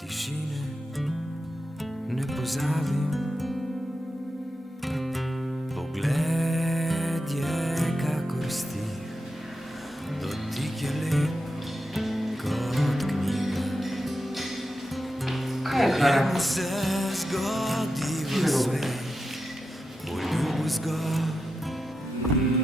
tišine ne pozabim. Pogled je kakor stih, dotik je lep kot knjiga. Kaj je, Klara? In se zgodi v svet, bolj ljubo zgodi.